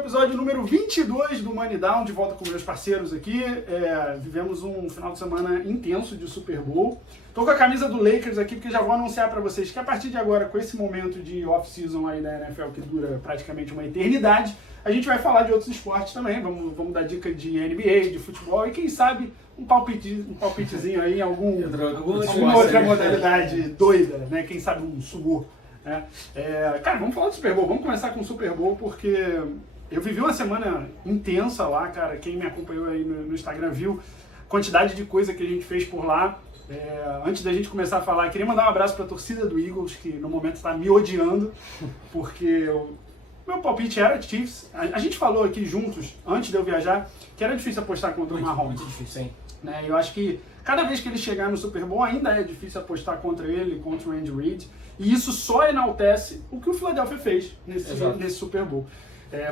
episódio número 22 do Money Down, de volta com meus parceiros aqui. Vivemos um final de semana intenso de Super Bowl. Tô com a camisa do Lakers aqui porque já vou anunciar para vocês que a partir de agora, com esse momento de off-season aí da NFL que dura praticamente uma eternidade, a gente vai falar de outros esportes também. Vamos dar dica de NBA, de futebol e quem sabe um palpitezinho aí em alguma outra modalidade doida, né? Quem sabe um sumo. Cara, vamos falar do Super Bowl, vamos começar com o Super Bowl porque eu vivi uma semana intensa lá, cara. Quem me acompanhou aí no Instagram viu a quantidade de coisa que a gente fez por lá. Antes da gente começar a falar, queria mandar um abraço para a torcida do Eagles, que no momento está me odiando, porque o meu palpite era Chiefs. A gente falou aqui juntos, antes de eu viajar, que era difícil apostar contra o Mahomes. Muito difícil, hein? Eu acho que cada vez que ele chegar no Super Bowl, ainda é difícil apostar contra ele, contra o Andy Reid. E isso só enaltece o que o Philadelphia fez nesse Super Bowl.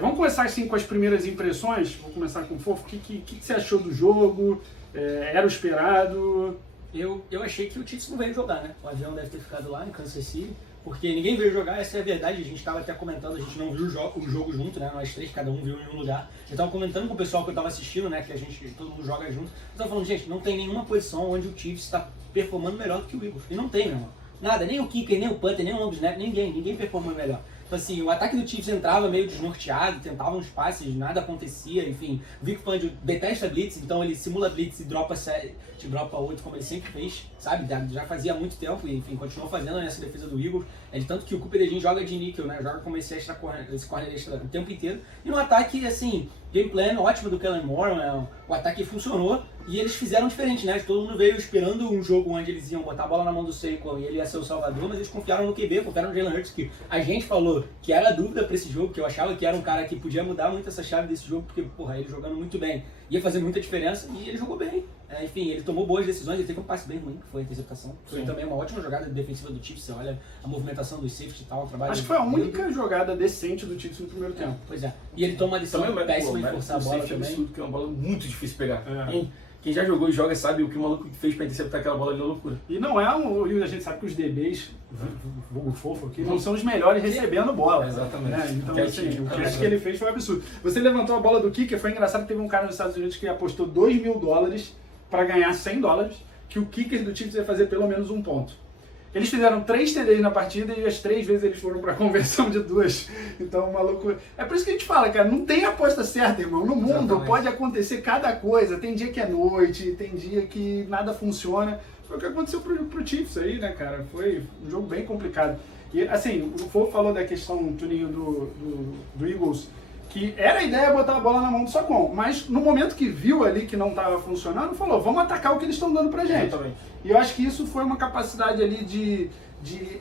Vamos começar assim com as primeiras impressões. Vou começar com o Fofo. O que você achou do jogo? Era o esperado? Eu achei que o Chiefs não veio jogar, né? O avião deve ter ficado lá em Kansas City, porque ninguém veio jogar, essa é a verdade. A gente estava até comentando, a gente não viu o jogo junto, né? Nós três, cada um viu em um lugar. Eu estava comentando com o pessoal que eu estava assistindo, né? Que todo mundo joga junto. Eu estava falando, gente, não tem nenhuma posição onde o Chiefs está performando melhor do que o Eagles. E não tem, meu irmão. Nada, nem o kicker, nem o punter, nem o long snap, ninguém performou melhor. Então assim, o ataque do Chiefs entrava meio desnorteado, tentava uns passes, nada acontecia, enfim. O Vic Fangio detesta blitz, então ele simula blitz e dropa 7, dropa 8, como ele sempre fez, sabe? Já fazia muito tempo e, enfim, continuou fazendo nessa defesa do Eagles. Tanto que o Cooper DeJean joga de níquel, né? Joga como esse corner extra o tempo inteiro. E no ataque, assim, game plan ótimo do Kellen Moore, né? O ataque funcionou e eles fizeram diferente, né? Todo mundo veio esperando um jogo onde eles iam botar a bola na mão do Saquon e ele ia ser o salvador, mas eles confiaram no QB, confiaram no Jalen Hurts, que a gente falou que era dúvida pra esse jogo, que eu achava que era um cara que podia mudar muito essa chave desse jogo, porque, porra, ele jogando muito bem ia fazer muita diferença e ele jogou bem. Enfim, ele tomou boas decisões, ele teve um passe bem ruim, que foi a interceptação. Foi também uma ótima jogada defensiva do Chiefs, você olha a movimentação dos safety e tal, o trabalho... Acho que foi a única jogada decente do Chiefs no primeiro tempo. Pois é. E ele toma uma decisão péssima de forçar a bola também. Absurdo, que é uma bola muito difícil de pegar. Quem já jogou e joga sabe o que o maluco fez pra interceptar aquela bola de loucura. E não é a gente sabe que os DBs, vulgo fofo aqui, não são os melhores recebendo bola. Exatamente. Então, assim, o que ele fez foi um absurdo. Você levantou a bola do kicker, foi engraçado que teve um cara nos Estados Unidos que apostou $2.000 para ganhar $100, que o kicker do Chiefs ia fazer pelo menos um ponto. Eles fizeram 3 TDs na partida e as 3 vezes eles foram para conversão de 2. Então, maluco. É por isso que a gente fala, cara, não tem aposta certa, irmão. No mundo Exatamente. Pode acontecer cada coisa. Tem dia que é noite, tem dia que nada funciona. Foi o que aconteceu pro Chiefs aí, né, cara? Foi um jogo bem complicado. E, assim, o Fofo falou da questão, Tuninho, do Eagles, que era a ideia botar a bola na mão do Saquon, mas no momento que viu ali que não estava funcionando, falou, vamos atacar o que eles estão dando pra gente. Exatamente. E eu acho que isso foi uma capacidade ali de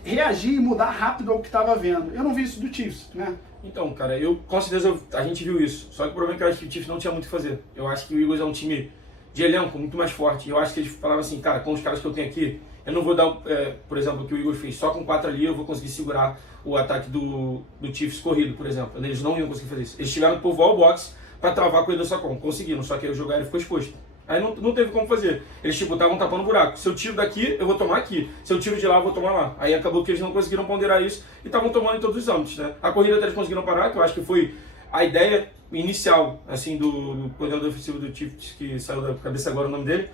reagir e mudar rápido ao que estava vendo. Eu não vi isso do Chiefs, né? Então, cara, com certeza a gente viu isso. Só que o problema é que eu acho que o Chiefs não tinha muito o que fazer. Eu acho que o Eagles é um time de elenco muito mais forte. Eu acho que eles falaram assim, cara, com os caras que eu tenho aqui, eu não vou dar, por exemplo, o que o Eagles fez. Só com 4 ali eu vou conseguir segurar o ataque do Chiefs corrido, por exemplo. Eles não iam conseguir fazer isso. Eles tiveram que povoar o box para travar a corrida do Saquon. Conseguiram, só que aí o jogo aéreo ficou exposto. Aí não teve como fazer. Eles estavam tapando o buraco. Se eu tiro daqui, eu vou tomar aqui. Se eu tiro de lá, eu vou tomar lá. Aí acabou que eles não conseguiram ponderar isso e estavam tomando em todos os âmbitos, né? A corrida até eles conseguiram parar, que eu acho que foi a ideia inicial, assim, do coordenador ofensivo do Chiefs, que saiu da cabeça agora o nome dele,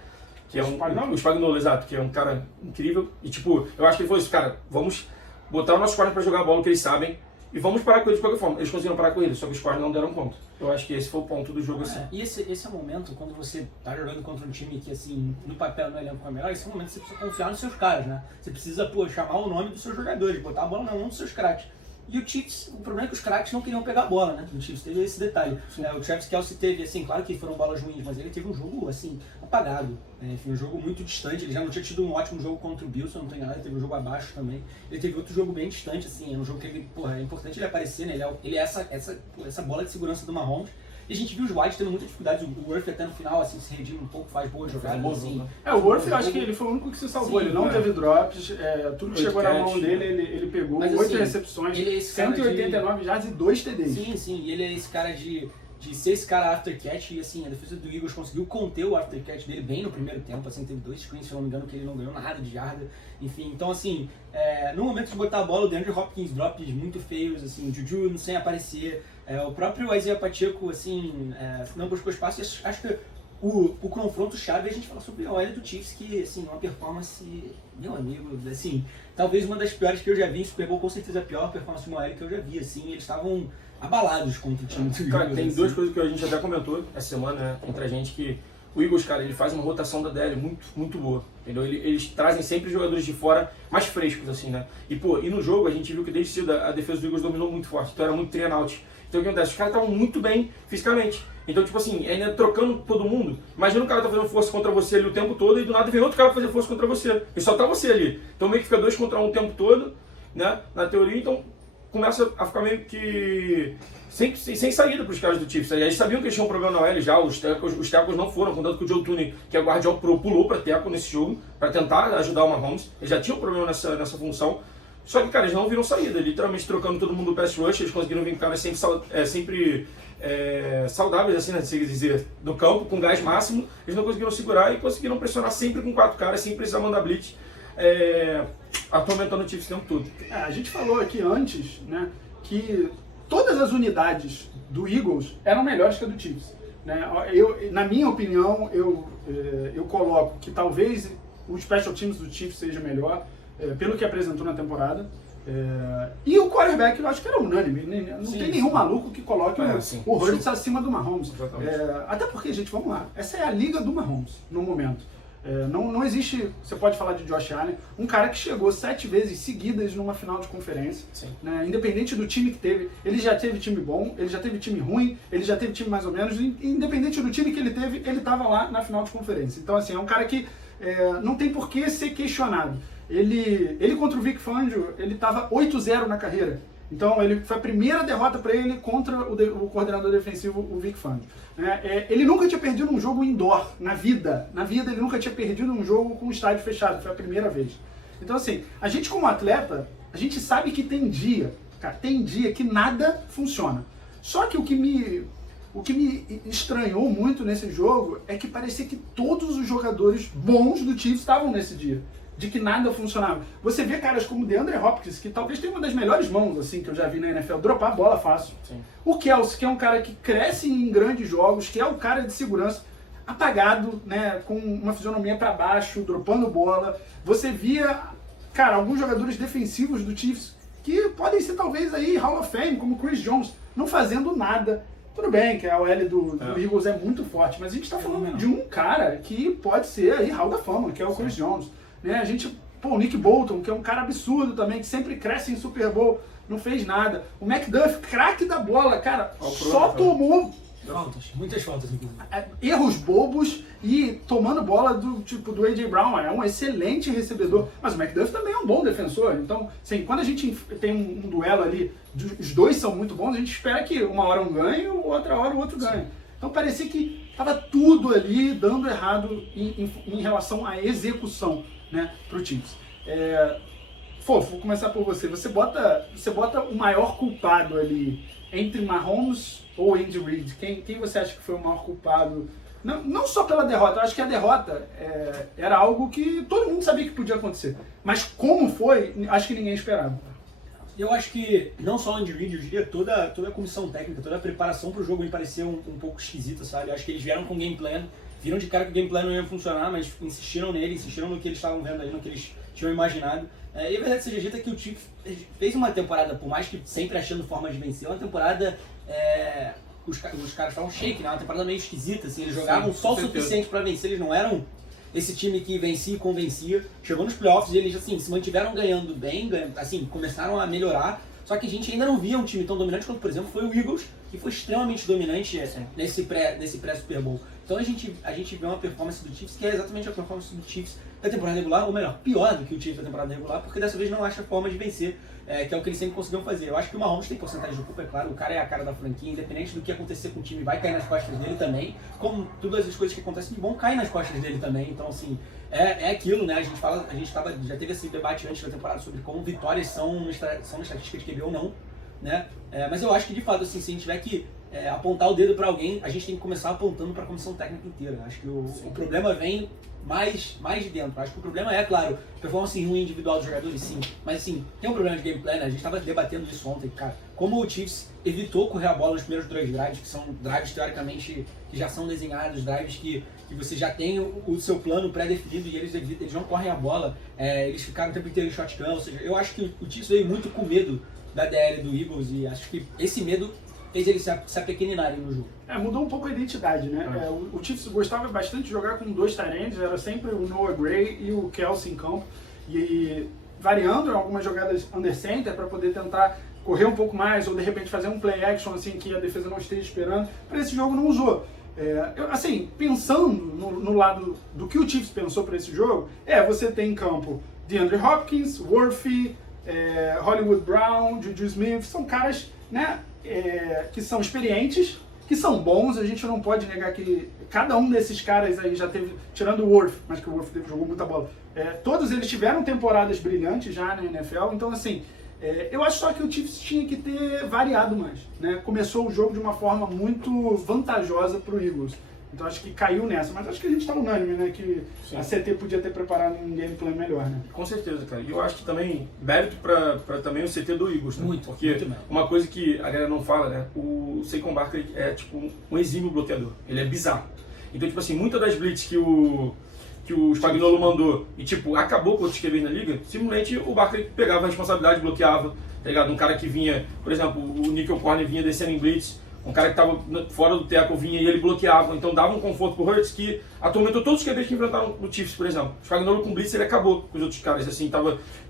que é o Spagnuolo, exato, que é um cara incrível. E tipo, eu acho que ele falou isso, cara, vamos botar o nosso quarto para jogar a bola, que eles sabem, e vamos parar com eles de qualquer forma. Eles conseguiram parar com eles, só que os quartos não deram conta. Eu acho que esse foi o ponto do jogo, assim. E esse é o momento, quando você tá jogando contra um time que, assim, no papel no elenco é melhor, esse é o momento que você precisa confiar nos seus caras, né? Você precisa, chamar o nome dos seus jogadores, botar a bola na mão dos seus craques. E o Chiefs, o problema é que os craques não queriam pegar a bola, né? O Chiefs teve esse detalhe. O Travis Kelce teve, assim, claro que foram bolas ruins, mas ele teve um jogo, assim, apagado. Enfim, um jogo muito distante. Ele já não tinha tido um ótimo jogo contra o Bills, se eu não estou enganado, ele teve um jogo abaixo também. Ele teve outro jogo bem distante, assim, é um jogo que ele, é importante ele aparecer, né? Ele é essa bola de segurança do Mahomes. E a gente viu os White tendo muita dificuldade, o Worth até no final, assim, se redime um pouco, faz boas jogadas, assim. O Worth eu acho que ele foi o único que se salvou, ele não teve drops, tudo que chegou na mão dele, ele pegou, mas, 8 recepções, 189 yards e 2 TDs. Sim, e ele é esse cara de ser esse cara after catch, e assim, a defesa do Eagles conseguiu conter o after catch dele bem no primeiro tempo, assim, teve 2 screens, se eu não me engano, que ele não ganhou nada de yarda, enfim, então assim, no momento de botar a bola, o DeAndre Hopkins drops muito feios, assim, o Juju sem aparecer, O próprio Isaiah Pacheco, assim, não buscou espaço. E acho que o confronto chave a gente fala sobre a OL do Chiefs, que, assim, uma performance, meu amigo, assim, talvez uma das piores que eu já vi em Super Bowl, com certeza a pior performance de uma OL que eu já vi, assim, eles estavam abalados contra o time do Eagles. Cara, tem assim. duas coisas que a gente até comentou essa semana, né, entre a gente, que o Eagles, cara, ele faz uma rotação da DL muito, muito boa, entendeu? Eles trazem sempre jogadores de fora mais frescos, assim, né? E, pô, e no jogo a gente viu que desde cedo a defesa do Eagles dominou muito forte, então era muito train out. Então o que acontece? Os caras estavam muito bem fisicamente. Então, tipo assim, ainda trocando todo mundo, imagina o cara tá fazendo força contra você ali o tempo todo e do nada vem outro cara fazer força contra você. E só tá você ali. Então meio que fica 2 contra 1 o tempo todo, né? Na teoria, então começa a ficar meio que sem saída para os caras do Chiefs. Eles sabiam que eles tinham um problema na OL já, os tackles não foram, contanto que o Joe Thuney, que é guardião pro, pulou para tackle nesse jogo, para tentar ajudar o Mahomes. Eles já tinham um problema nessa função. Só que, cara, eles não viram saída, literalmente trocando todo mundo do pass rush, eles conseguiram vir caras sempre saudáveis, assim, né, se dizer, do campo, com gás máximo, eles não conseguiram segurar e conseguiram pressionar sempre com 4 caras, sem precisar mandar blitz, atormentando o Chiefs o tempo todo. A gente falou aqui antes, né, que todas as unidades do Eagles eram melhores que a do Chiefs. Né? Na minha opinião, eu coloco que talvez o special teams do Chiefs seja melhor, pelo que apresentou na temporada. E o quarterback eu acho que era unânime, não tem nenhum maluco que coloque o Hurts acima do Mahomes. Até porque, gente, vamos lá, essa é a liga do Mahomes no momento. Não existe, você pode falar de Josh Allen, um cara que chegou 7 vezes seguidas numa final de conferência, né, independente do time que teve. Ele já teve time bom, ele já teve time ruim, ele já teve time mais ou menos, independente do time que ele teve, ele estava lá na final de conferência. Então, assim, é um cara que não tem por que ser questionado. Ele contra o Vic Fangio, ele estava 8-0 na carreira. Então, foi a primeira derrota para ele contra o coordenador defensivo, o Vic Fangio. Ele nunca tinha perdido um jogo indoor, na vida. Na vida, ele nunca tinha perdido um jogo com o estádio fechado, foi a primeira vez. Então, assim, a gente como atleta, a gente sabe que tem dia que nada funciona. Só que o que me estranhou muito nesse jogo é que parecia que todos os jogadores bons do Chiefs estavam nesse dia. De que nada funcionava. Você vê caras como DeAndre Hopkins, que talvez tenha uma das melhores mãos assim que eu já vi na NFL, dropar a bola fácil. Sim. O Kelce, que é um cara que cresce em grandes jogos, que é o cara de segurança, apagado, né, com uma fisionomia para baixo, dropando bola. Você via, cara, alguns jogadores defensivos do Chiefs que podem ser talvez aí Hall of Fame, como Chris Jones, não fazendo nada. Tudo bem que a OL do Eagles é muito forte, mas a gente está falando de um cara que pode ser aí Hall da Fama, que é o Chris Jones. Né? O Nick Bolton, que é um cara absurdo também, que sempre cresce em Super Bowl, não fez nada. O McDuff, craque da bola, cara, só tomou muitas faltas, inclusive. Erros bobos e tomando bola do A.J. Brown. É um excelente recebedor, mas o McDuff também é um bom defensor. Então, assim, quando a gente tem um duelo ali, os dois são muito bons, a gente espera que uma hora um ganhe, outra hora o outro ganhe. Então parecia que estava tudo ali dando errado em relação à execução, né, para o Chiefs. Vou começar por você. Você bota o maior culpado ali entre Mahomes ou Andy Reid? Quem você acha que foi o maior culpado? Não só pela derrota, eu acho que a derrota era algo que todo mundo sabia que podia acontecer. Mas como foi, acho que ninguém esperava. Eu acho que não só o Andy Reid, eu diria toda a comissão técnica, toda a preparação para o jogo me pareceu um pouco esquisita, sabe? Eu acho que eles vieram com game plan, viram de cara que o game plan não ia funcionar, mas insistiram nele, insistiram no que eles estavam vendo ali, no que eles tinham imaginado. E a verdade seja dita que o Chiefs fez uma temporada, por mais que sempre achando forma de vencer, uma temporada... os caras estavam shake, né? Uma temporada meio esquisita, assim, eles jogavam só o suficiente para vencer, eles não eram esse time que vencia e convencia. Chegou nos playoffs e eles, assim, se mantiveram ganhando bem, assim, começaram a melhorar, só que a gente ainda não via um time tão dominante quanto, por exemplo, foi o Eagles, que foi extremamente dominante nesse pré-Super Bowl. Então a gente vê uma performance do Chiefs que é exatamente a performance do Chiefs da temporada regular, ou melhor, pior do que o Chiefs da temporada regular, porque dessa vez não acha forma de vencer, que é o que eles sempre conseguiram fazer. Eu acho que o Mahomes tem porcentagem de culpa, é claro, o cara é a cara da franquia, independente do que acontecer com o time, vai cair nas costas dele também, como todas as coisas que acontecem de bom caem nas costas dele também. Então, assim, é aquilo, né? Já teve esse debate antes da temporada sobre como vitórias são estatística de QB ou não, né? Mas eu acho que, de fato, assim, se a gente tiver que apontar o dedo para alguém, a gente tem que começar apontando para a comissão técnica inteira. Acho que o problema vem mais de dentro. Acho que o problema é, claro, performance ruim individual dos jogadores, sim. Mas, assim, tem um problema de game plan, né? A gente estava debatendo isso ontem, cara. como o Chiefs evitou correr a bola nos primeiros 2 drives, que são drives teoricamente que já são desenhados, drives que você já tem o seu plano pré-definido e eles não correm a bola, eles ficaram o tempo inteiro em shotgun, ou seja, eu acho que o Chiefs veio muito com medo da DL do Eagles e acho que esse medo fez eles se apequeninarem no jogo. Mudou um pouco a identidade, né? O Chiefs gostava bastante de jogar com 2 tight ends, era sempre o Noah Gray e o Kelce em campo, e variando em algumas jogadas under center para poder tentar correr um pouco mais, ou de repente fazer um play action assim que a defesa não esteja esperando. Para esse jogo não usou. Assim, pensando no lado do que o Chiefs pensou para esse jogo, você tem em campo DeAndre Hopkins, Worthy, Hollywood Brown, Juju Smith, são caras, né, que são experientes, que são bons, a gente não pode negar que cada um desses caras aí já teve, tirando o Worth, mas que o Worth jogou muita bola, todos eles tiveram temporadas brilhantes já na NFL, então assim, eu acho só que o Chiefs tinha que ter variado mais, né? Começou o jogo de uma forma muito vantajosa para o Eagles, então acho que caiu nessa, mas acho que a gente está unânime, né, que sim, a CT podia ter preparado um gameplay melhor, né? Com certeza, cara, e eu acho que também, mérito para também o CT do Eagles, né? Muito, porque muito uma coisa que a galera não fala, né, o Saquon Barkley é tipo um exímio bloqueador, ele é bizarro, então tipo assim, muitas das blitz que o Spagnuolo mandou e, tipo, acabou com outros QBs na liga, simplesmente o Barkley pegava a responsabilidade, bloqueava, tá ligado? Um cara que vinha, por exemplo, o Nickel Corner vinha descendo em blitz, um cara que tava fora do tackle vinha e ele bloqueava, então dava um conforto pro Hurts que atormentou todos os QBs que enfrentaram o Chiefs, por exemplo. O Spagnuolo com blitz ele acabou com os outros caras, assim,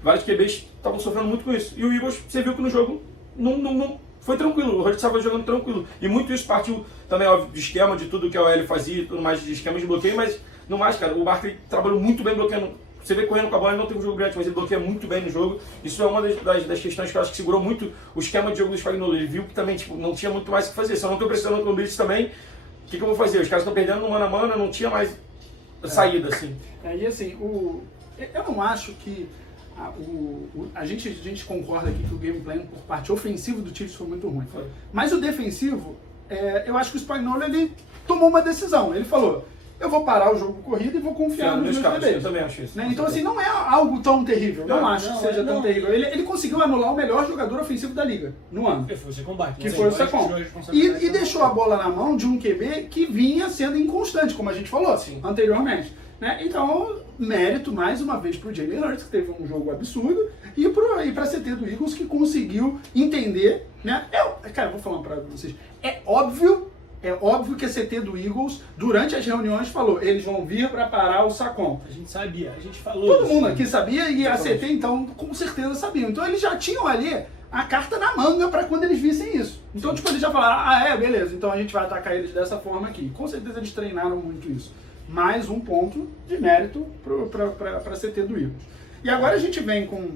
vários QBs estavam sofrendo muito com isso. E o Eagles, você viu que no jogo não foi tranquilo, o Hurts estava jogando tranquilo. E muito isso partiu também, óbvio, do esquema, de tudo que a OL fazia, tudo mais de esquemas de bloqueio, mas no mais, cara, o Barkley trabalhou muito bem bloqueando. Você vê correndo com a bola, ele não teve um jogo grande, mas ele bloqueia muito bem no jogo. Isso é uma das questões que eu acho que segurou muito o esquema de jogo do Spagnuolo. Ele viu que também tipo, não tinha muito mais o que fazer. Se eu não estou pressionando com o blitz também, o que eu vou fazer? Os caras estão perdendo no mano a mano, não tinha mais saída, assim. E assim, eu não acho que a gente concorda aqui que o game plan por parte ofensiva do Chiefs foi muito ruim. Mas o defensivo, eu acho que o Spagnuolo ele tomou uma decisão. Ele falou: eu vou parar o jogo corrido e vou confiar nos meus bebês. Eu também acho isso. Né? Então, assim, não é algo tão terrível. Não acho que seja tão terrível. Ele conseguiu anular o melhor jogador ofensivo da liga no ano. Que foi o Saquon Barkley. Que foi o Saquon. E deixou a bola na mão de um QB que vinha sendo inconstante, como a gente falou anteriormente. Né? Então, mérito mais uma vez para o Jalen Hurts, que teve um jogo absurdo, e para a CT do Eagles, que conseguiu entender. Né? Cara, eu vou falar para vocês. É óbvio que a CT do Eagles, durante as reuniões, falou: eles vão vir para parar o Saquon. A gente sabia, a gente falou. Todo mundo aqui sabia e a CT, então, com certeza sabia. Então, eles já tinham ali a carta na manga para quando eles vissem isso. Então, tipo, eles já falaram: beleza, então a gente vai atacar eles dessa forma aqui. Com certeza eles treinaram muito isso. Mais um ponto de mérito para a CT do Eagles. E agora a gente vem com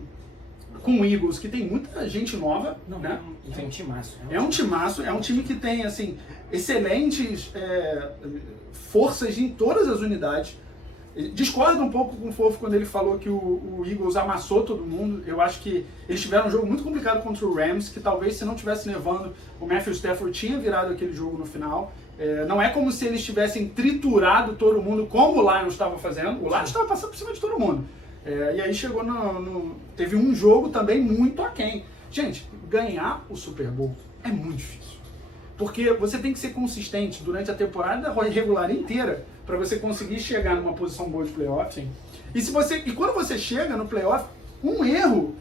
o Eagles, que tem muita gente nova, né? É um timaço. É um timaço, é um time que tem, assim, excelentes forças em todas as unidades. Discordo um pouco com o Fofo quando ele falou que o Eagles amassou todo mundo. Eu acho que eles tiveram um jogo muito complicado contra o Rams, que talvez se não tivesse nevando, o Matthew Stafford tinha virado aquele jogo no final. Não é como se eles tivessem triturado todo mundo, como o Lions estava fazendo. O Lions estava passando por cima de todo mundo. E aí chegou teve um jogo também muito aquém. Gente, ganhar o Super Bowl é muito difícil. Porque você tem que ser consistente durante a temporada regular inteira para você conseguir chegar numa posição boa de playoff. E quando você chega no playoff, um erro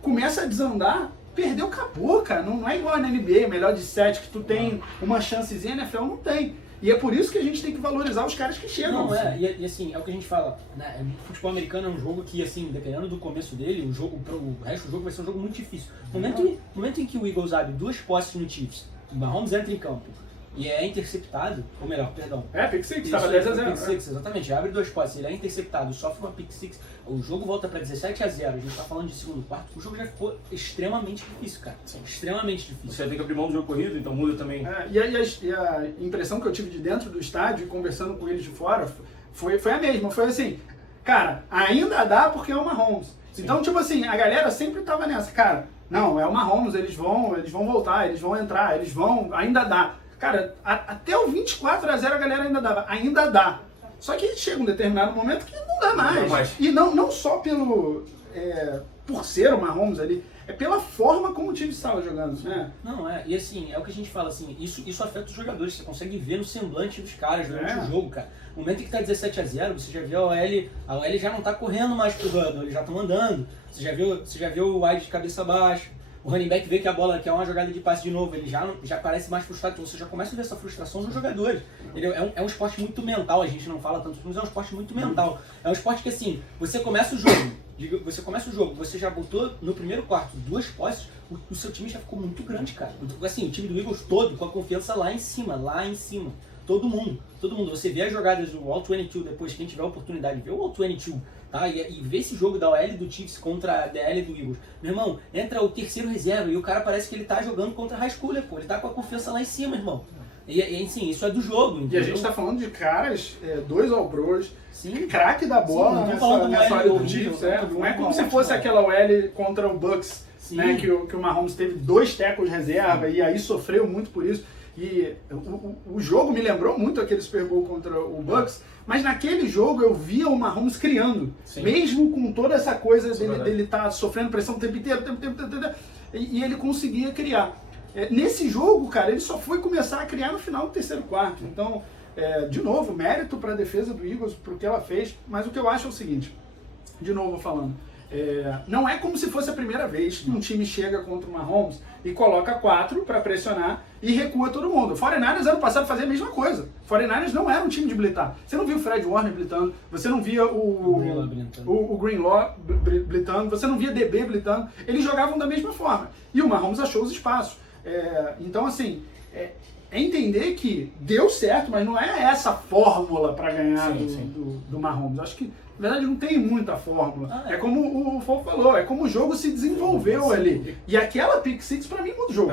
começa a desandar, perdeu, acabou, cara. Não é igual na NBA, melhor de 7, que tu tem uma chancezinha, a NFL não tem. E é por isso que a gente tem que valorizar os caras que chegam. Não, e assim, é o que a gente fala, né? O futebol americano é um jogo que, assim, dependendo do começo dele, o resto do jogo vai ser um jogo muito difícil. No momento em que o Eagles abre 2 posses no Chiefs, o Mahomes entra em campo e é interceptado, ou melhor, perdão. Pick six, estava 10-0. Pick six, exatamente, abre 2 posses, ele é interceptado, sofre uma pick six, o jogo volta para 17-0, a gente tá falando de segundo quarto, o jogo já ficou extremamente difícil, cara. Sim. Extremamente difícil. Você tem que abrir mão do jogo corrido, então muda também. E a impressão que eu tive de dentro do estádio, conversando com eles de fora, foi a mesma. Foi assim, cara, ainda dá porque é o Mahomes. Sim. Então, tipo assim, a galera sempre tava nessa, cara, não, é o Mahomes, eles vão voltar, eles vão entrar, ainda dá. Cara, até o 24-0 a galera ainda dá. Só que chega um determinado momento que não dá mais. E não só por ser o Mahomes ali, é pela forma como o time estava jogando, né? Não, e assim, é o que a gente fala, assim, isso afeta os jogadores, você consegue ver no semblante dos caras durante o jogo, cara. No momento em que tá 17-0, você já viu a OL já não tá correndo mais pro Huddle, eles já estão andando. Você já viu o wide de cabeça baixa. O running back vê que a bola, que é uma jogada de passe de novo, ele já parece mais frustrado, então você já começa a ver essa frustração nos jogadores. É um esporte muito mental, a gente não fala tanto, mas é um esporte muito mental. É um esporte que, assim, você começa o jogo, você já botou no primeiro quarto 2 posses, o seu time já ficou muito grande, cara. Assim, o time do Eagles todo com a confiança lá em cima. Todo mundo. Você vê as jogadas do All-22 depois, quem tiver a oportunidade de ver o All-22, tá? E ver esse jogo da OL do Chiefs contra a DL do Eagles. Meu irmão, entra o terceiro reserva e o cara parece que ele tá jogando contra a high schooler, pô. Ele tá com a confiança lá em cima, irmão. E assim, isso é do jogo, entendeu? E a gente tá falando de caras, 2 All-Pros, craque da bola nessa área do Chiefs. Não é como se fosse aquela OL contra o Bucks, né, que o Mahomes teve 2 tackles reserva e aí sofreu muito por isso. E o jogo me lembrou muito aquele Super Bowl contra o Bucks, mas naquele jogo eu via o Mahomes criando, mesmo com toda essa coisa dele estar sofrendo pressão o tempo inteiro, e ele conseguia criar. Nesse jogo, cara, ele só foi começar a criar no final do terceiro quarto. Então, de novo, mérito para a defesa do Eagles, por que ela fez, mas o que eu acho é o seguinte, de novo falando, não é como se fosse a primeira vez que um time chega contra o Mahomes e coloca 4 para pressionar e recua todo mundo. O 49ers ano passado fazia a mesma coisa. O 49ers não era um time de blitar. Você não viu o Fred Warner blitando, você não via o Greenlaw blitando, você não via DB blitando. Eles jogavam da mesma forma. E o Mahomes achou os espaços. Então, assim, entender que deu certo, mas não é essa fórmula para ganhar do Mahomes. Acho que, na verdade, não tem muita fórmula. É como o Fofo falou, é como o jogo se desenvolveu ali. E aquela pick six, pra mim, muda o jogo.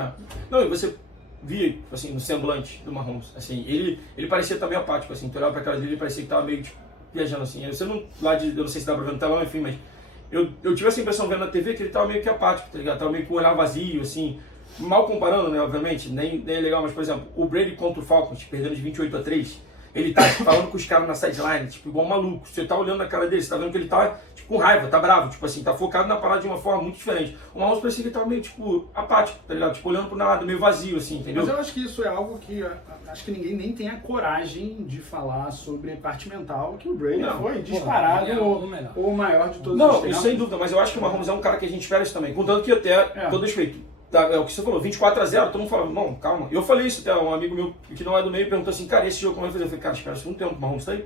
Não, e você via, assim, no semblante do Mahomes, assim, ele parecia também apático, assim, tu olhava pra cara dele, ele parecia que tava meio, tipo, viajando, assim. Você não, eu não sei se dá pra ver no telão, enfim, mas eu tive essa impressão vendo na TV que ele tava meio que apático, tá ligado? Tava meio com o olhar vazio, assim, mal comparando, né, obviamente, nem é legal, mas, por exemplo, o Brady contra o Falcons, perdendo de 28-3, ele tá falando com os caras na sideline, tipo, igual um maluco. Você tá olhando na cara dele, você tá vendo que ele tá, tipo, com raiva, tá bravo, tipo assim, tá focado na parada de uma forma muito diferente. O Mahomes parecia que ele tava meio, tipo, apático, tá ligado? Tipo, olhando pro nada, meio vazio, assim, entendeu? Mas eu acho que isso é algo que, acho que ninguém nem tem a coragem de falar sobre parte mental, que o Brady foi disparado o maior de todos os tempos. Não, isso sem dúvida, mas eu acho que o Mahomes é um cara que a gente espera isso também. Contanto que até, todo respeito, é o que você falou, 24-0, todo mundo fala, não, calma. Eu falei isso até, um amigo meu que não é do meio perguntou assim, cara, esse jogo como vai fazer? Eu falei, cara, espera segundo tempo, o Mahomes tá aí.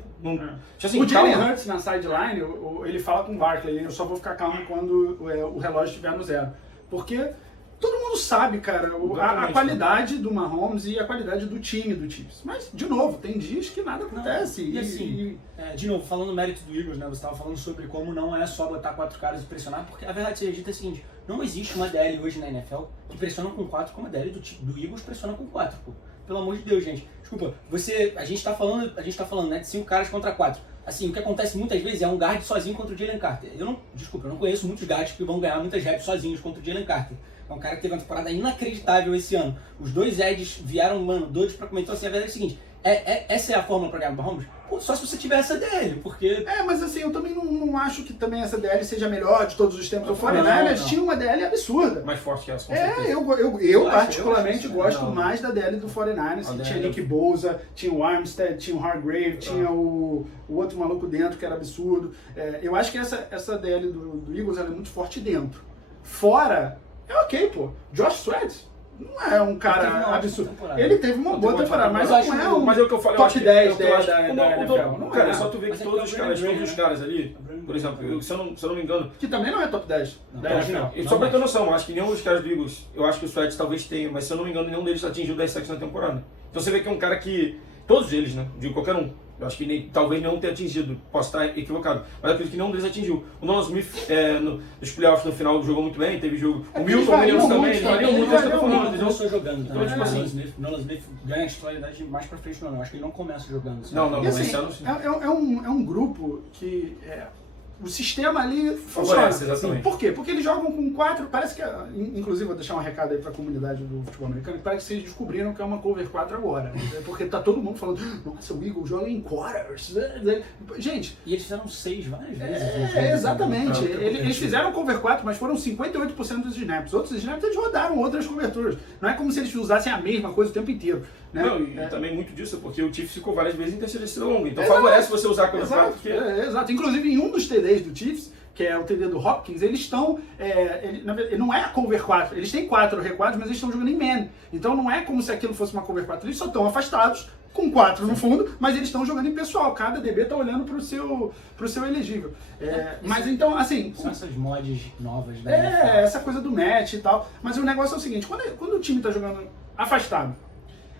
Assim, o Jalen Hurts na sideline, ele fala com o Barkley, eu só vou ficar calmo quando o relógio estiver no 0. Porque todo mundo sabe, cara, a qualidade do Mahomes e a qualidade do time do Chiefs. Mas, de novo, tem dias que nada acontece. E assim, de novo, falando no mérito do Eagles, né, você estava falando sobre como não é só botar 4 caras e pressionar, porque a verdade seja dita é a seguinte, não existe uma DL hoje na NFL que pressiona com 4 como a DL do Eagles pressiona com 4, pô. Pelo amor de Deus, gente. Desculpa, a gente tá falando, né, de 5 caras contra 4. Assim, o que acontece muitas vezes é um guard sozinho contra o Jalen Carter. Eu não conheço muitos guards que vão ganhar muitas reps sozinhos contra o Jalen Carter. É um cara que teve uma temporada inacreditável esse ano. Os 2 edges vieram, doidos pra comentar. Assim, a verdade é o seguinte, essa é a fórmula pra ganhar o Mahomes? Pô, só se você tiver essa DL, porque... mas assim, eu também não acho que também essa DL seja a melhor de todos os tempos. O 49ers tinha uma DL absurda. Mais forte que essa, com certeza. Eu particularmente gosto mais da DL do 49ers, que tinha Nick Bosa, tinha o Armstead, tinha o Hargrave, tinha o outro maluco dentro, que era absurdo. Eu acho que essa DL do Eagles ela é muito forte dentro. Fora, ok, pô. Josh Sweat não é um cara absurdo. Ele teve uma boa temporada, mas não é um top 10 da NFL. Cara, só tu vê que todos os caras ali, por exemplo, se eu não me engano... Que também não é top 10 da NFL. Só pra ter noção, acho que nenhum dos caras do Eagles, eu acho que o Sweat talvez tenha, mas se eu não me engano, nenhum deles atingiu 10 sacks na temporada. Então você vê que é um cara que... Todos eles, né? De qualquer um. Eu acho que talvez nenhum tenha atingido, posso estar equivocado, mas eu acredito que nenhum deles atingiu. O Nolan Smith, nos playoffs no final, jogou muito bem, teve jogo. O Milton Williams também, eles variam muito, mas ele começou jogando. Então, tipo assim, o Nolan Smith ganha a titularidade mais pra frente, não. Eu acho que ele não começa jogando. Não, assim, é um grupo que o sistema ali funciona. Favorece, exatamente. Por quê? Porque eles jogam com 4, parece que, inclusive vou deixar um recado aí pra comunidade do futebol americano, parece que vocês descobriram que é uma cover 4 agora, porque tá todo mundo falando, nossa, o Eagles joga em quarters, gente... E eles fizeram 6 várias vezes. Exatamente, eles fizeram cover 4, mas foram 58% dos snaps, outros snaps eles rodaram outras coberturas, não é como se eles usassem a mesma coisa o tempo inteiro. Né? Não, e também muito disso, porque o Chiefs ficou várias vezes em terceira descida longa, então favorece você usar a cover 4, porque... Exato, inclusive em um dos TDs do Chiefs, que é o TD do Hopkins, eles estão, na verdade, não é a cover 4, eles têm 4 recuados, mas eles estão jogando em man, então não é como se aquilo fosse uma cover 4, eles só estão afastados, com 4 no fundo, mas eles estão jogando em pessoal, cada DB está olhando pro seu elegível. Mas então, assim... São essas mods novas da NFL. Essa coisa do match e tal, mas o negócio é o seguinte, quando o time está jogando afastado,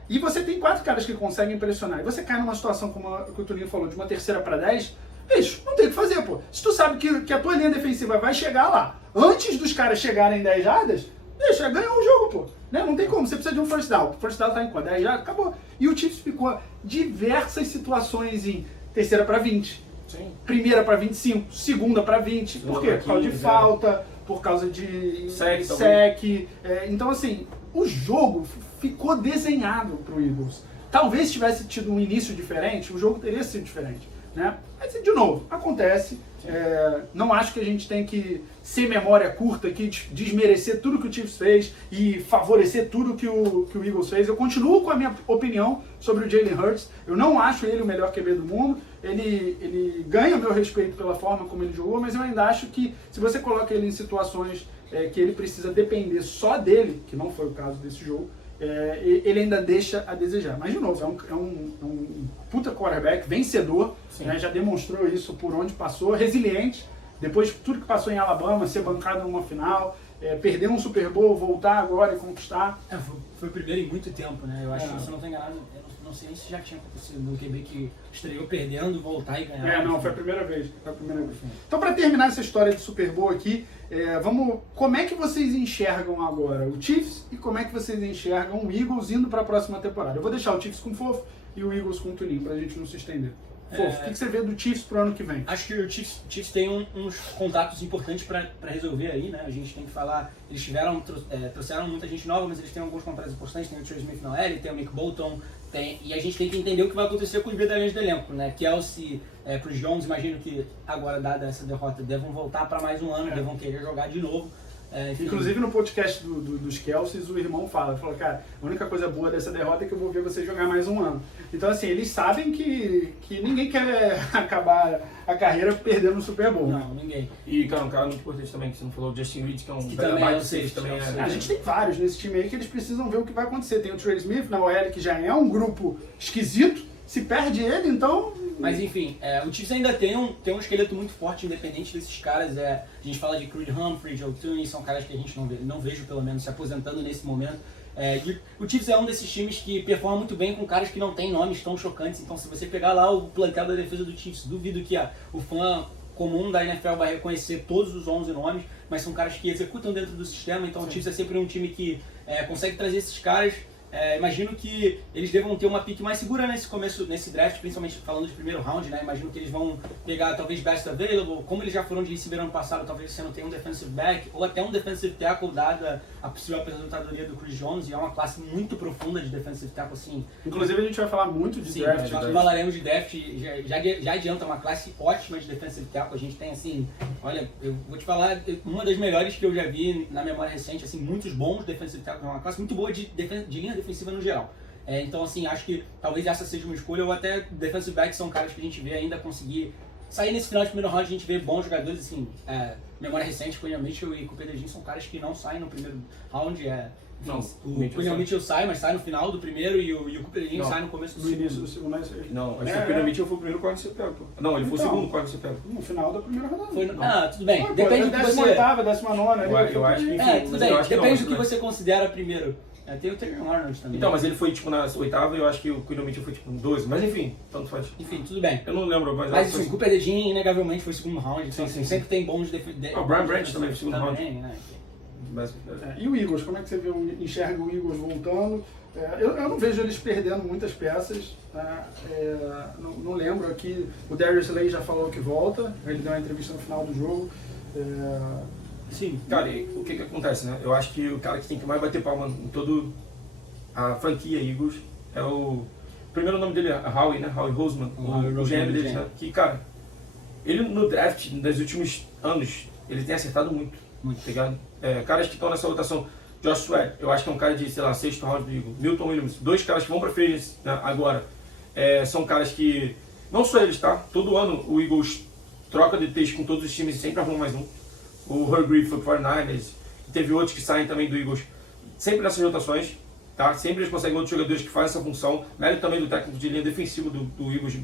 e você tem 4 caras que conseguem pressionar, e você cai numa situação como a que o Tulinho falou, de uma terceira para 10, bicho, não tem o que fazer, pô. Se tu sabe que a tua linha defensiva vai chegar lá, antes dos caras chegarem em 10 jardas, bicho, ganhou o jogo, pô. Né? Não tem como, você precisa de um first down. O first down tá em quanto? 10 jardas? Acabou. E o Chiefs ficou diversas situações em terceira para 20, Sim. primeira para 25, segunda para 20. Por quê? Por causa de falta, por causa de sec. Então, assim, o jogo ficou desenhado pro Eagles. Talvez se tivesse tido um início diferente, o jogo teria sido diferente. Né? Mas, de novo, acontece. Não acho que a gente tem que ser memória curta aqui, desmerecer tudo que o Chiefs fez e favorecer tudo que o Eagles fez. Eu continuo com a minha opinião sobre o Jalen Hurts. Eu não acho ele o melhor QB do mundo. Ele ganha o meu respeito pela forma como ele jogou, mas eu ainda acho que se você coloca ele em situações que ele precisa depender só dele, que não foi o caso desse jogo, ele ainda deixa a desejar. Mas, de novo, é um puta quarterback, vencedor, né, já demonstrou isso por onde passou, resiliente, depois de tudo que passou em Alabama, ser bancado numa final, perder um Super Bowl, voltar agora e conquistar. Foi o primeiro em muito tempo, né? Eu acho que, se eu não estou enganado, eu não sei nem se já tinha acontecido no QB que estreou perdendo, voltar e ganhar. Não, foi a primeira vez. Então, para terminar essa história de Super Bowl aqui, como é que vocês enxergam agora o Chiefs e como é que vocês enxergam o Eagles indo para a próxima temporada? Eu vou deixar o Chiefs com o Fofo e o Eagles com o Tulinho, para a gente não se estender. Fofo, o que você vê do Chiefs pro ano que vem? Acho que o Chiefs tem uns contatos importantes para resolver aí, né? A gente tem que falar, eles trouxeram muita gente nova, mas eles têm alguns contratos importantes, tem o Trey Smith na OL, tem o Nick Bolton, e a gente tem que entender o que vai acontecer com os medalhões do elenco, né? Kelsey, Chris Jones, imagino que agora, dada essa derrota, devam voltar para mais um ano, devam querer jogar de novo. Inclusive no podcast dos Kelseys, o irmão fala, cara, a única coisa boa dessa derrota é que eu vou ver você jogar mais um ano. Então, assim, eles sabem que ninguém quer acabar a carreira perdendo o Super Bowl. Não, ninguém. E, cara, um cara muito importante também, que você não falou, o Justin Reed, que é um baita safety também. A gente tem vários nesse time aí que eles precisam ver o que vai acontecer. Tem o Trey Smith na OL, que já é um grupo esquisito. Se perde ele, então... Mas enfim, o Chiefs ainda tem um esqueleto muito forte, independente desses caras. A gente fala de Creed Humphrey, Joe Thuney, são caras que a gente não vejo, pelo menos, se aposentando nesse momento. O Chiefs é um desses times que performa muito bem com caras que não têm nomes tão chocantes. Então, se você pegar lá o plantel da defesa do Chiefs, duvido que o fã comum da NFL vai reconhecer todos os 11 nomes, mas são caras que executam dentro do sistema. Então, o Chiefs é sempre um time que consegue trazer esses caras. Imagino que eles devam ter uma pick mais segura nesse draft, principalmente falando de primeiro round, né? Imagino que eles vão pegar talvez best available, como eles já foram de receiver ano passado, talvez você não tenha um defensive back ou até um defensive tackle, dada a possível aposentadoria do Chris Jones, e é uma classe muito profunda de defensive tackle, assim. Inclusive a gente vai falar muito de draft. Nós falaremos de draft, já adianta uma classe ótima de defensive tackle. A gente tem, assim, olha, eu vou te falar, uma das melhores que eu já vi na memória recente, assim, muitos bons defensive tackle, uma classe muito boa de linha defensiva no geral. Então, assim, acho que talvez essa seja uma escolha, ou até defensive backs são caras que a gente vê ainda conseguir sair nesse final de primeiro round. A gente vê bons jogadores, assim, memória recente, Quinion Mitchell e Cooper DeJean são caras que não saem no primeiro round. O Quinion Mitchell sai, mas sai no final do primeiro, e o Cooper DeJean sai no começo do segundo. Início do segundo. Não, acho que o Quinion Mitchell foi o primeiro corner que você pega, pô. Não, ele foi o segundo corner que você pega. No final da primeira rodada. Tudo bem. Depende do que você... 18ª, 19ª. Eu acho que, enfim, tudo bem. Depende do que você considera primeiro. Tem o Taylor Arnold também. Então, mas ele foi tipo na 8ª e eu acho que o Quinion Mitchell foi tipo no 12, mas enfim, tanto faz. Enfim, tudo bem. Eu não lembro, mas assim, o Cooper DeJean inegavelmente foi o segundo round, então sim. Sempre tem bons defensores. O Brian Branch também foi o segundo round. Né? E o Eagles, como é que você enxerga o Eagles voltando? Eu não vejo eles perdendo muitas peças, né? Não lembro aqui, o Darius Slay já falou que volta, ele deu uma entrevista no final do jogo. Sim, cara, e o que acontece, né? Eu acho que o cara que tem que mais bater palma em toda a franquia Eagles é o primeiro nome dele é Howie, né? Howie Roseman, o GM deles, né? Que, cara, ele no draft, nos últimos anos, ele tem acertado muito, tá ligado? Caras que estão nessa rotação, Josh Sweat, eu acho que é um cara de, sei lá, 6º round do Eagles. Milton Williams, 2 caras que vão pra free agency, né, agora. São caras que, não só eles, tá? Todo ano o Eagles troca de texto com todos os times e sempre arruma mais um. O Herb Reed foi pro 49ers, e teve outros que saem também do Eagles, sempre nessas rotações. Tá? Sempre eles conseguem outros jogadores que fazem essa função. Mérito também do técnico de linha defensiva do Eagles de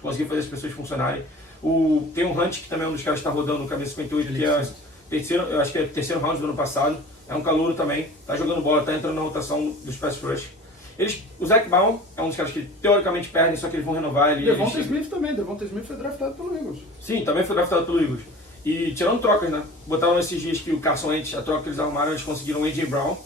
conseguir fazer as pessoas funcionarem. Tem o Hunt, que também é um dos caras que está rodando no camisa 58, que é terceiro, eu acho que é terceiro round do ano passado. É um calouro também, está jogando bola, está entrando na rotação dos pass rush. O Zach Baum é um dos caras que teoricamente perdem, só que eles vão renovar. Devonta Smith também, Devonta Smith foi draftado pelo Eagles. Sim, também foi draftado pelo Eagles. E tirando trocas, né? Botaram esses dias que o Carson Wentz, a troca que eles arrumaram, eles conseguiram o A.J. Brown.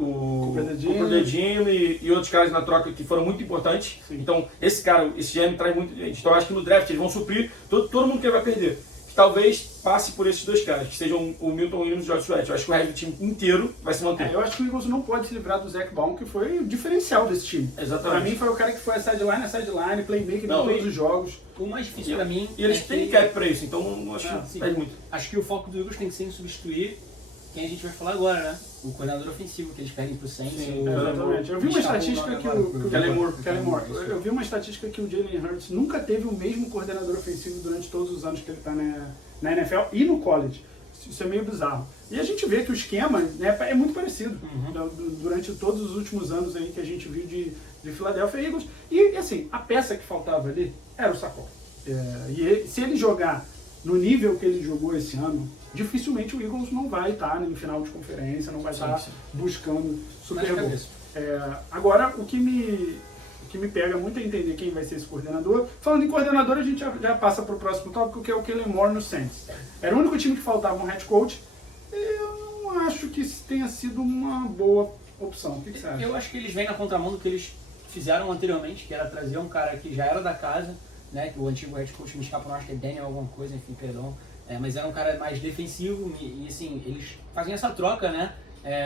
O Cooper Jim e outros caras na troca que foram muito importantes. Sim. Então, esse GM traz muito gente. Então, eu acho que no draft eles vão suprir todo mundo que ele vai perder. Que talvez passe por esses 2 caras, que sejam o Milton Williams e o George Sweat. Eu acho que o resto do time inteiro vai se manter. Eu acho que o Eagles não pode se livrar do Zach Baum, que foi o diferencial desse time. Exatamente. Pra mim, foi o cara que foi a sideline, playmaker em todos os jogos. O mais difícil pra mim... E eles têm cap pra isso, então não acho que perde muito. Acho que o foco do Eagles tem que ser em substituir quem a gente vai falar agora, né? O coordenador ofensivo, que eles perdem pro Saints. Exatamente. Eu vi uma estatística que o Kellen Moore. Eu vi uma estatística que o Jalen Hurts nunca teve o mesmo coordenador ofensivo durante todos os anos que ele está na NFL e no college. Isso é meio bizarro. E a gente vê que o esquema, né, é muito parecido durante todos os últimos anos aí que a gente viu de Philadelphia Eagles. E assim, a peça que faltava ali era o Saquon. Se ele jogar no nível que ele jogou esse ano, dificilmente o Eagles não vai estar em final de conferência, não vai estar buscando Super Bowl. Agora, o que me pega muito é entender quem vai ser esse coordenador. Falando em coordenador, a gente já passa para o próximo tópico, que é o Kellen Moore no Saints. Era o único time que faltava um head coach. Eu não acho que tenha sido uma boa opção. O que você acha? Eu acho que eles vêm na contramão do que eles fizeram anteriormente, que era trazer um cara que já era da casa, né, que o antigo head coach me escapa, não acho que é Daniel alguma coisa, enfim, perdão. Mas era um cara mais defensivo e assim, eles fazem essa troca, né?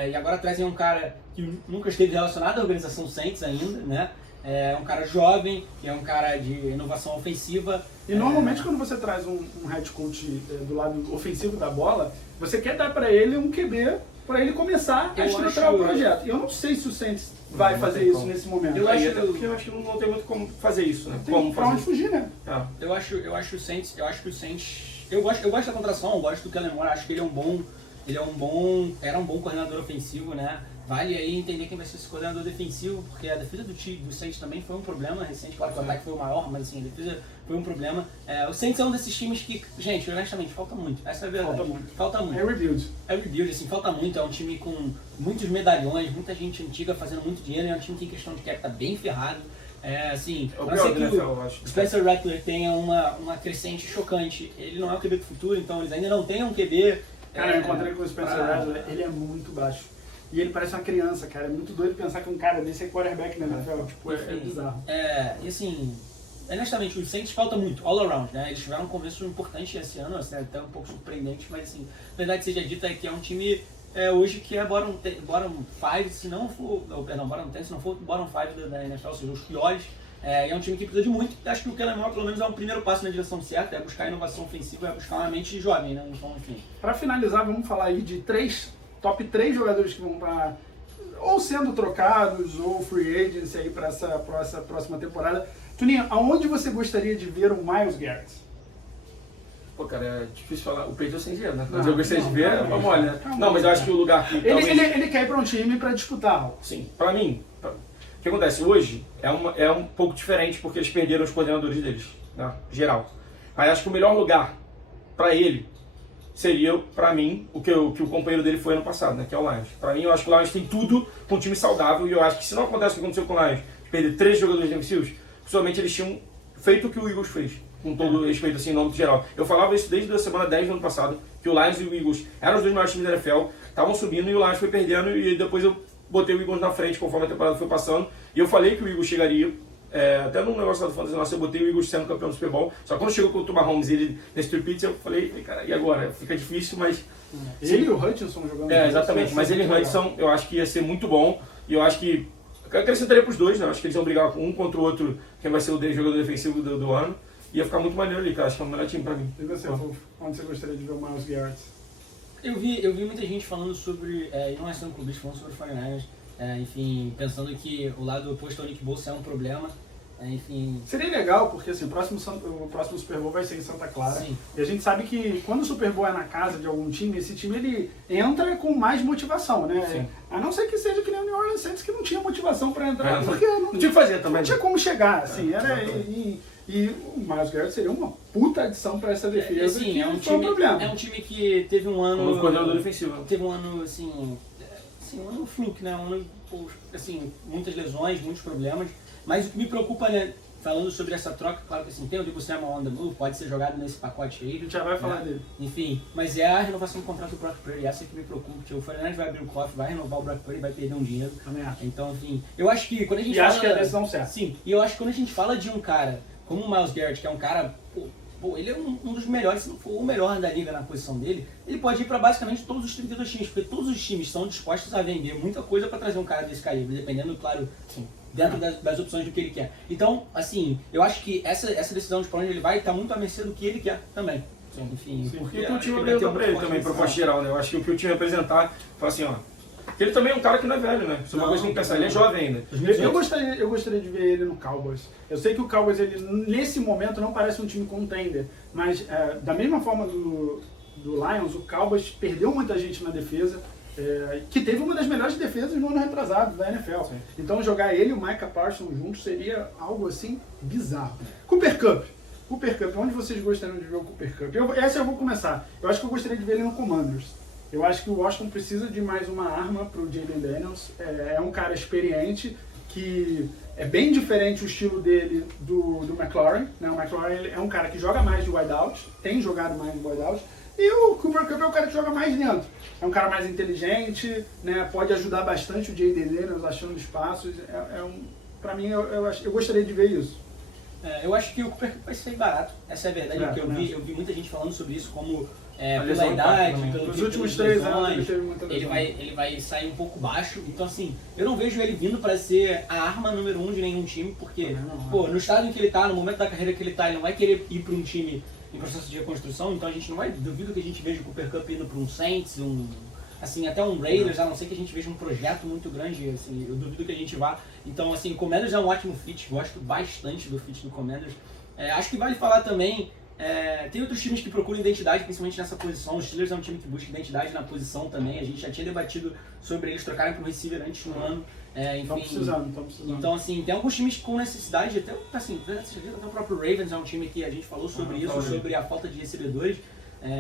E agora trazem um cara que nunca esteve relacionado à organização Saints ainda, né? É um cara jovem, que é um cara de inovação ofensiva. E normalmente quando você traz um head coach do lado ofensivo da bola, você quer dar para ele um QB para ele começar a estruturar o projeto. E eu não sei se o Saints vai fazer isso nesse momento. Eu acho que não tem muito como fazer isso, né? Tem pra onde fugir, né? Eu acho que o Saints, eu gosto da contratação, eu gosto do Kellen Moore, acho que era um bom coordenador ofensivo, né? Vale aí entender quem vai ser esse coordenador defensivo, porque a defesa do Saints também foi um problema recente, claro que o ataque foi o maior, mas assim, a defesa foi um problema. O Saints é um desses times que, gente, honestamente, falta muito, essa é a verdade. Falta muito. É rebuild, assim, falta muito, é um time com muitos medalhões, muita gente antiga fazendo muito dinheiro, é um time que em questão de cap tá bem ferrado. Assim, eu sei que o Spencer Rattler tenha uma crescente chocante, ele não é o QB do futuro, então eles ainda não têm um QB. Cara, eu encontrei com o Spencer Rattler, ele é muito baixo. E ele parece uma criança, cara. É muito doido pensar que um cara desse é quarterback na NFL. Tipo, é bizarro. E assim, honestamente, o Saints falta muito, all around, né? Eles tiveram um começo importante esse ano, assim, até um pouco surpreendente, mas assim, a verdade seja dita é que é um time hoje que é bottom 5, se não for, bottom 10, se não for bottom 5 da NFL, ou seja, os piores. É um time que precisa de muito. Acho que o Kellen Moore, pelo menos, é um primeiro passo na direção certa, é buscar inovação ofensiva, é buscar uma mente jovem, né? Então, enfim. Pra finalizar, vamos falar aí de top 3 jogadores que vão estar ou sendo trocados ou free agents aí para essa próxima temporada. Tuninho, aonde você gostaria de ver o Myles Garrett? Pô, cara, é difícil falar. O Pedro sem dinheiro, né? Mas eu gostaria de ver, vamos olhar, né? Não, mas eu acho que o lugar que ele quer ir para um time para disputar. Sim, pra mim, o que acontece hoje é um pouco diferente porque eles perderam os coordenadores deles, né? Geral. Mas acho que o melhor lugar para ele seria, pra mim, o que o companheiro dele foi ano passado, né? Que é o Lions. Pra mim, eu acho que o Lions tem tudo com um time saudável e eu acho que se não acontece o que aconteceu com o Lions, perder 3 jogadores defensivos, possivelmente eles tinham feito o que o Eagles fez, com todo respeito, assim, em nome geral. Eu falava isso desde a semana 10 do ano passado, que o Lions e o Eagles eram os 2 maiores times da NFL, estavam subindo e o Lions foi perdendo e depois eu botei o Eagles na frente conforme a temporada foi passando. E eu falei que o Eagles chegaria, até no negócio da Fantasy Nossa, eu botei o Eagles sendo campeão do Super Bowl. Só que quando chegou contra o Mahomes e ele nesse tripit, eu falei, cara, e agora? Fica difícil, mas... Ele e o Hutchinson jogando. Exatamente, mas ele e o Hutchinson eu acho que ia ser muito bom. E eu acho que eu acrescentaria pros dois, né? Eu acho que eles vão brigar um contra o outro, quem vai ser o jogador defensivo do ano. Ia ficar muito maneiro ali, cara. Acho que é o melhor time pra mim. E você, Fofo? Onde você gostaria de ver o Myles Garrett? Eu vi muita gente falando sobre, e não é só no clubista, falando sobre o 49ers, enfim, pensando que o lado oposto ao Nick Bosa é um problema, enfim... Seria legal, porque assim, o próximo Super Bowl vai ser em Santa Clara. Sim. E a gente sabe que quando o Super Bowl é na casa de algum time, esse time ele entra com mais motivação, né? Sim. A não ser que seja que nem o New Orleans Saints, que não tinha motivação pra entrar, porque não tinha o que fazer também. não tinha como chegar, assim, e o Myles Garrett seria uma puta adição pra essa defesa, Assim, que é um foi um time, problema. é um time que teve um ano... Como coordenador defensivo. Teve um ano, assim, um ano fluke, né? Um ano, assim, muitas lesões, muitos problemas. Mas o que me preocupa, né? Falando sobre essa troca, claro que assim, tem o Deebo Samuel on the move, pode ser jogado nesse pacote aí. A gente já vai falar dele. Enfim, mas é a renovação do contrato do Brock Purdy, essa que me preocupa, porque o Fernandes vai abrir o cofre, vai renovar o Brock Purdy e vai perder um dinheiro. Também acho. Então, enfim, eu acho que quando a gente E fala... acho que é a decisão certa. Sim, e eu acho que quando a gente fala de um cara como o Myles Garrett, que é um cara... Pô, ele é um dos melhores, se não for o melhor da liga na posição dele, ele pode ir para basicamente todos os 32 times, porque todos os times estão dispostos a vender muita coisa para trazer um cara desse calibre, dependendo, claro, assim, dentro das opções do que ele quer. Então, assim, eu acho que essa decisão de para onde ele vai está muito à mercê do que ele quer também. Sim. Enfim, Sim, porque e o que o acho time que vai ter apresentou pra ele também, proposta geral, né? Eu acho que o que o time apresentar, fala assim, ó. Ele também é um cara que não é velho, né? Isso é uma coisa que tem que pensar, ele é jovem ainda. Eu gostaria de ver ele no Cowboys. Eu sei que o Cowboys, ele, nesse momento, não parece um time contender, mas da mesma forma do Lions, o Cowboys perdeu muita gente na defesa, que teve uma das melhores defesas no ano retrasado da NFL. Sim. Então jogar ele e o Micah Parsons juntos seria algo assim bizarro. Cooper Kupp, onde vocês gostariam de ver o Cooper Kupp? Essa eu vou começar. Eu acho que eu gostaria de ver ele no Commanders. Eu acho que o Washington precisa de mais uma arma para o Jayden Daniels. É um cara experiente, que é bem diferente o estilo dele do McLaurin. Né? O McLaurin é um cara que joga mais de wideout, tem jogado mais de wideout. E o Cooper Kupp é o cara que joga mais dentro. É um cara mais inteligente, né? Pode ajudar bastante o Jayden Daniels achando espaços. Para mim, eu gostaria de ver isso. Eu acho que o Cooper Kupp vai ser barato, essa é a verdade, porque eu vi muita gente falando sobre isso, como pela lesão idade, também. pelo Nos tipo últimos de 3 anos lesões, ele teve muita lesão. ele vai sair um pouco baixo, então assim, eu não vejo ele vindo para ser a arma número 1 de nenhum time, porque, pô, no estado em que ele tá, no momento da carreira que ele tá, ele não vai querer ir para um time em processo de reconstrução, então a gente não vai, duvido que a gente veja o Cooper Kupp indo para um Saints, assim, até um Raiders, a não ser que a gente veja um projeto muito grande, assim, eu duvido que a gente vá. Então, assim, Commanders é um ótimo fit, gosto bastante do fit do Commanders. Acho que vale falar também, tem outros times que procuram identidade, principalmente nessa posição. Os Steelers é um time que busca identidade na posição também. A gente já tinha debatido sobre eles trocarem para um receiver antes no ano. Estão precisando. Então, assim, tem alguns times com necessidade, até o próprio Ravens é um time que a gente falou sobre isso, sobre a falta de recebedores.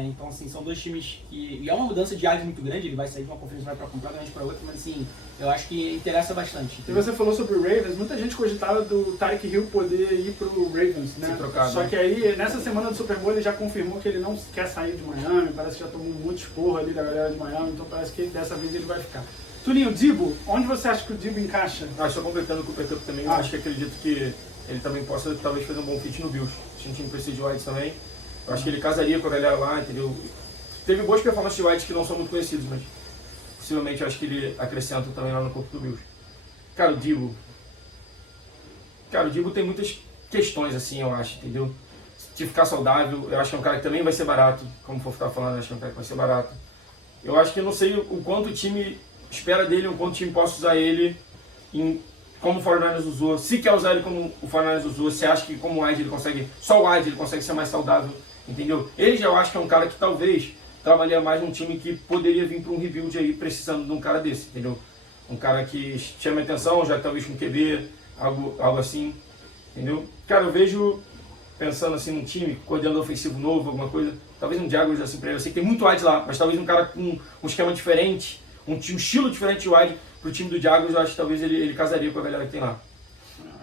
Então, assim, são dois times que... E é uma mudança de áreas muito grande, ele vai sair de uma conferência vai para completamente para outra, mas, assim, eu acho que interessa bastante. E você falou sobre o Ravens, muita gente cogitava do Tyreek Hill poder ir pro Ravens, né? Só que aí, nessa semana do Super Bowl, ele já confirmou que ele não quer sair de Miami, parece que já tomou muito esporro ali da galera de Miami, então parece que dessa vez ele vai ficar. Tulinho, Deebo, onde você acha que o Deebo encaixa? Só completando o Cooper Kupp também, eu acho que acredito que ele também possa talvez fazer um bom fit no Bills. A gente precisa de wides também. Eu acho que ele casaria com a galera lá, entendeu? Teve boas performances de wides que não são muito conhecidos, mas possivelmente eu acho que ele acrescenta também lá no corpo do Bills. Cara, o Deebo tem muitas questões, assim, eu acho, entendeu? De ficar saudável, eu acho que é um cara que também vai ser barato, como o Fofo estava falando, eu acho que é um cara que vai ser barato. Eu acho que eu não sei o quanto o time espera dele, o quanto o time possa usar ele como o 49ers usou, se quer usar ele como o 49ers usou, se acha que como o wide ele consegue, só o wide ele consegue ser mais saudável, entendeu? Ele já eu acho que é um cara que talvez trabalharia mais num time que poderia vir para um rebuild aí precisando de um cara desse, entendeu? Um cara que chame a atenção, já talvez com QB, algo assim, entendeu? Cara, eu vejo, pensando assim num time, coordenador ofensivo novo, alguma coisa, talvez um Jaguars assim pra ele, eu sei que tem muito wide lá, mas talvez um cara com um esquema diferente, um estilo diferente de wide pro time do Jaguars, eu acho que talvez ele casaria com a galera que tem lá.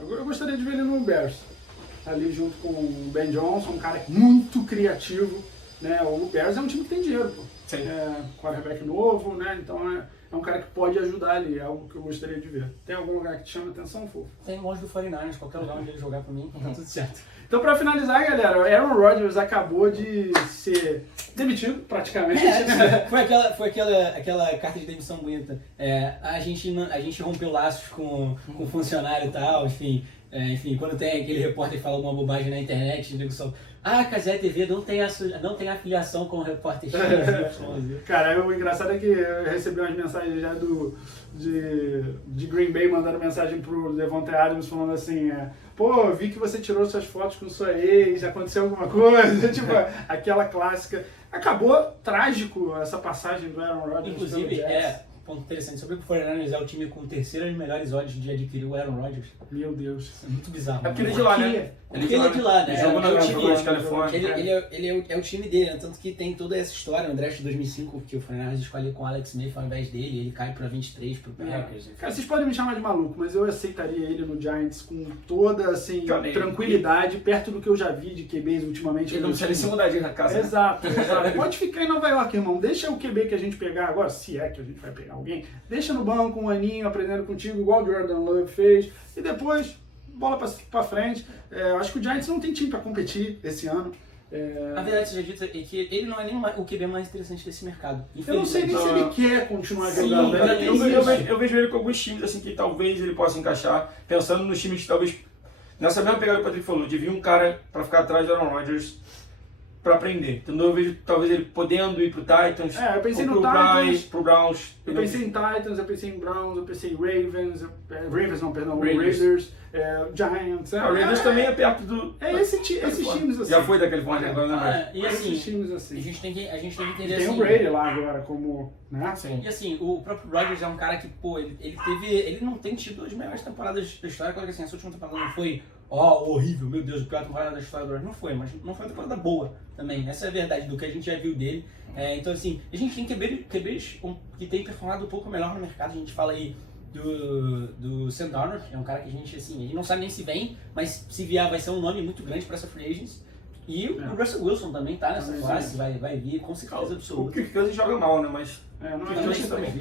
Eu gostaria de ver ele no Bears, ali junto com o Ben Johnson, um cara muito criativo, né? O Bears é um time que tem dinheiro, pô. Sim. Quarterback novo, né? Então é um cara que pode ajudar ali, é algo que eu gostaria de ver. Tem algum lugar que te chama atenção, Fofo? Tem longe do 49ers, qualquer lugar onde ele jogar pra mim, tá tudo certo. Então, pra finalizar, galera, o Aaron Rodgers acabou de ser demitido, praticamente. Né? Foi aquela carta de demissão bonita. A gente rompeu laços com o funcionário e tal, enfim. Quando tem aquele repórter que fala uma bobagem na internet, o nego só... Casé TV não tem afiliação com o repórter X. Cara, o engraçado é que eu recebi umas mensagens já de Green Bay mandando mensagem pro Devontae Adams falando assim, pô, vi que você tirou suas fotos com sua ex, aconteceu alguma coisa, tipo, aquela clássica. Acabou trágico essa passagem do Aaron Rodgers. Inclusive, ponto interessante, sobre o 49ers é o time com o terceiro melhores odds de adquirir o Aaron Rodgers. Meu Deus. É muito bizarro. É porque ele é de lá, né? Ele é de lá, né? Ele jogou na Califórnia. Ele é o time dele, né? Tanto que tem toda essa história no draft de 2005, que o 49ers escolhe com o Alex Smith ao invés dele, ele cai pra 23 pro Packers. Cara, vocês podem me chamar de maluco, mas eu aceitaria ele no Giants com toda, assim, tranquilidade, perto do que eu já vi de QBs ultimamente. Ele não precisa nem se mudar de casa. Exato. Pode ficar em Nova York, irmão. Deixa o QB que a gente pegar agora, se é que a gente vai pegar alguém, deixa no banco um aninho aprendendo contigo, igual o Jordan Love fez, e depois, bola pra frente. Acho que o Giants não tem time pra competir esse ano. A verdade seja dita é que ele não é nem o QB mais interessante desse mercado. Eu não sei nem se ele quer continuar Sim, jogando. Eu vejo ele com alguns times assim que talvez ele possa encaixar, pensando nos times que talvez, nessa mesma pegada que o Patrick falou, de vir um cara pra ficar atrás do Aaron Rodgers pra aprender. Então eu vejo talvez ele podendo ir pro Titans, eu pensei no Titans, pro Browns. Eu pensei em Titans, eu pensei em Browns, eu pensei em Ravens, Raiders. Raiders, Giants. O Raiders também é perto do... Esses times assim. Já foi da Califórnia, agora não é mais. E assim, esses times assim. a gente tem que entender Tem assim... o Brady lá agora como... Né? Sim. E assim, o próprio Rodgers é um cara que, pô, ele não tem tido as melhores temporadas da história. Claro que assim, essa última temporada não foi, horrível, meu Deus, a pior temporada da história do Rodgers. Não foi, mas não foi uma temporada boa também. Essa é a verdade do que a gente já viu dele. Então assim, a gente tem QBs que tem performado um pouco melhor no mercado. A gente fala aí do Sam Darnold, é um cara que a gente não sabe nem se vem, mas se vier vai ser um nome muito grande para essa free agents. E o Russell Wilson também tá nessa classe, vai vir com certeza O absoluta. Kirk Cousins joga mal, né? Mas...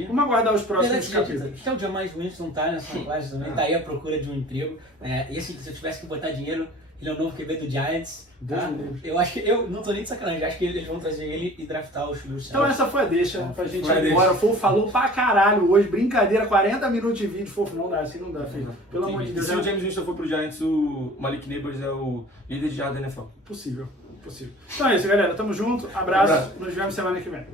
Vamos aguardar os próximos capítulos. Que é o Jameis Winston, tá nessa classe também, tá aí à procura de um emprego. E assim, se eu tivesse que botar dinheiro, ele é o novo QB do Giants. Tá? Eu acho que, eu não tô nem de sacanagem, acho que eles vão trazer ele e draftar o Chilus. Então essa foi a deixa pra gente ir embora. O Fofo falou pra caralho hoje, brincadeira, 40 minutos de vídeo. Fofo, não dá, assim não dá, filho. Pelo amor de Deus. Se o James Winston for pro Giants, o Malik Neighbors é o líder de jardas da NFL. Possível. Então é isso, galera. Tamo junto. Abraço. Nos vemos semana que vem.